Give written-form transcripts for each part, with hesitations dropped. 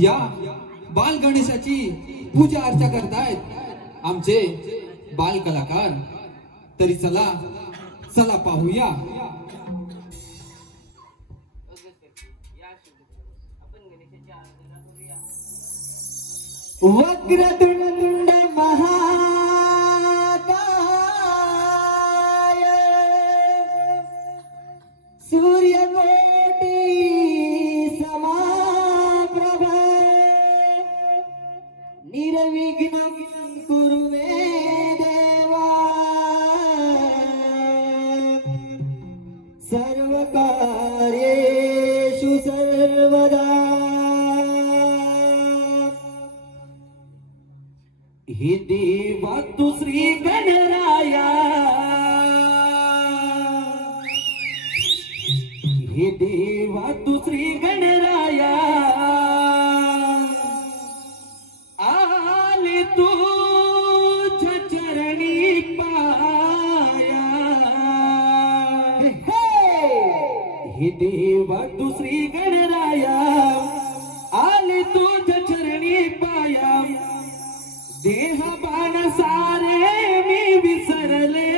या बाल गणेशाची पूजा अर्चा करतायत आमचे बाल कलाकार। तरी चला चला पाहूया। वक्रतुंड महाकाय सूर्यकोटि समाप्रभ निर्विघ्नं कुरु मे देवा सर्वकार्येषु सर्वदा। हे देवा तू श्री गणराया, हे देवा तू श्री गणराया, आले तुझ्या चरणी पाया। हे देवा तू श्री गणराया, आले तुझ्या चरणी पाया। देह बाण सारे मी विसरले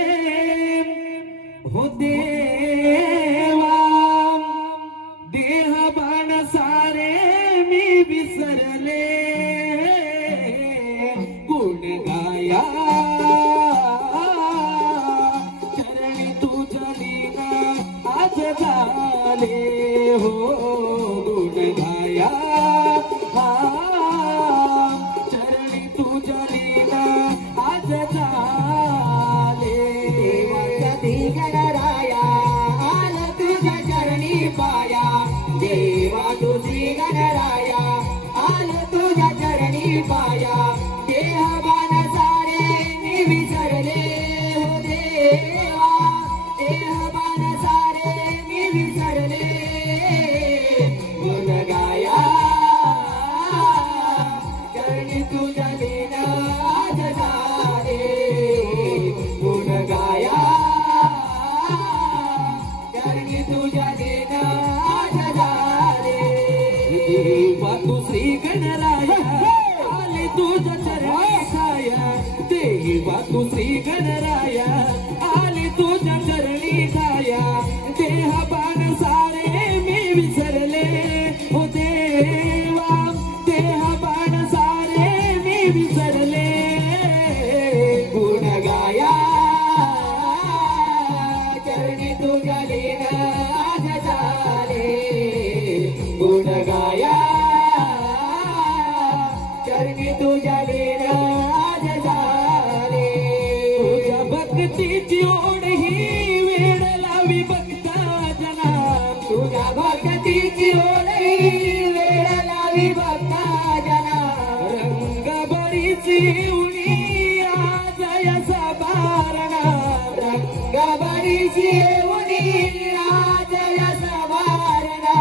हो देवा, देह बाण सारे मी विसरले। गुण गाया चरणी तुझ्या लीला आज झाले हो। गुण गाया तुझ्या लीला आज झाले। देवाचा गणराया आला तुझ्या चरणी पाया। देवा तुझी गणराया आला तुझ्या चरणी पाया। देह बाण सारे मी विसरले हो देवा, देह बाण सारे मी विसरले। गुण गाया चरणी तुझ्या श्री गणराया आले तुझ्या चरणी छाया। देवा तू श्री गणराया आले तुझ्या चरणी छाया। देह बाण सारे मी विसरले हो देवा, देह बाण सारे मी विसरले। गुण गाया चरणी तुझ्या लीला आज झाले। गुण गाया चरणी तुझ्या लीला आज झाले। तुझ्या भक्तीची ओढ ही वेळ लावी बघता जना। तुझ्या भक्तीची ओढ ही वेळ लावी बघता जना। रंग बरीची उणी आज यसा बारणा। रंग बरीची उणी आज यसा बारणा।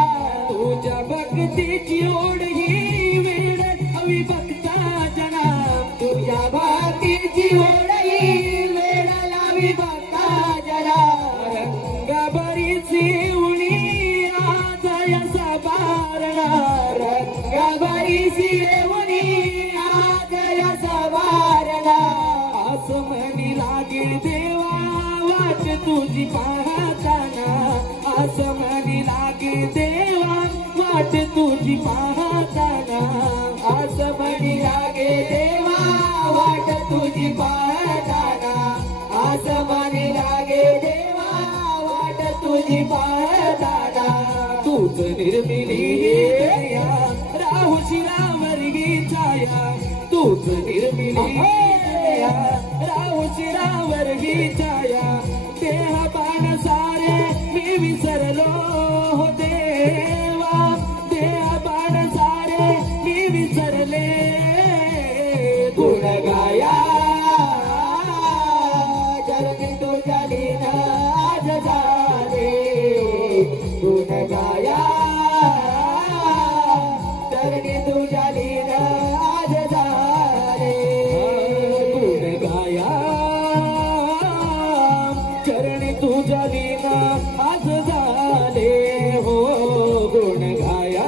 तुझ्या भक्तीची ओढ ही वेळ लावी बघता जना। तुझ्या भक्तीची ओढ ही वेळ लावी बघता जना। रंग बरीची उणी आज यसा बारणा। रंग बरीची उणी आज यसा बारणा। असं म्हणी लागेल देवा वाट तुझी पाहताना। असं म्हणी लागेल देवा वाट तुझी पाहताना। असं म्हणी लागे देवा वाट तुझी पाहताना। असं म्हणी लागे देवा वाट तुझी पाहताना। तूच निर्मिली दया राहू शिरावर ही छाया। तूच निर्मिली दया राहू शिरावर ही छाया। देह बाण सारे मी विसरलो हो देवा, देह बाण सारे मी विसरले। गुण गाया चरणी तुझ्या लीला आज झाले। गुण गाया चरणी तुझ्या लीला आज झाले। गुण गाया चरणी तुझ्या लीला आज झाले हो। गुण गाया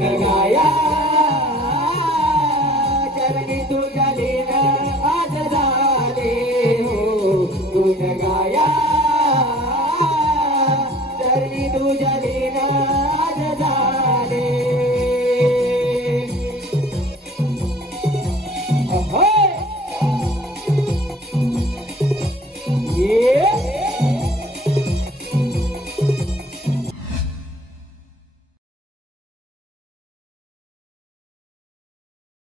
ग गाया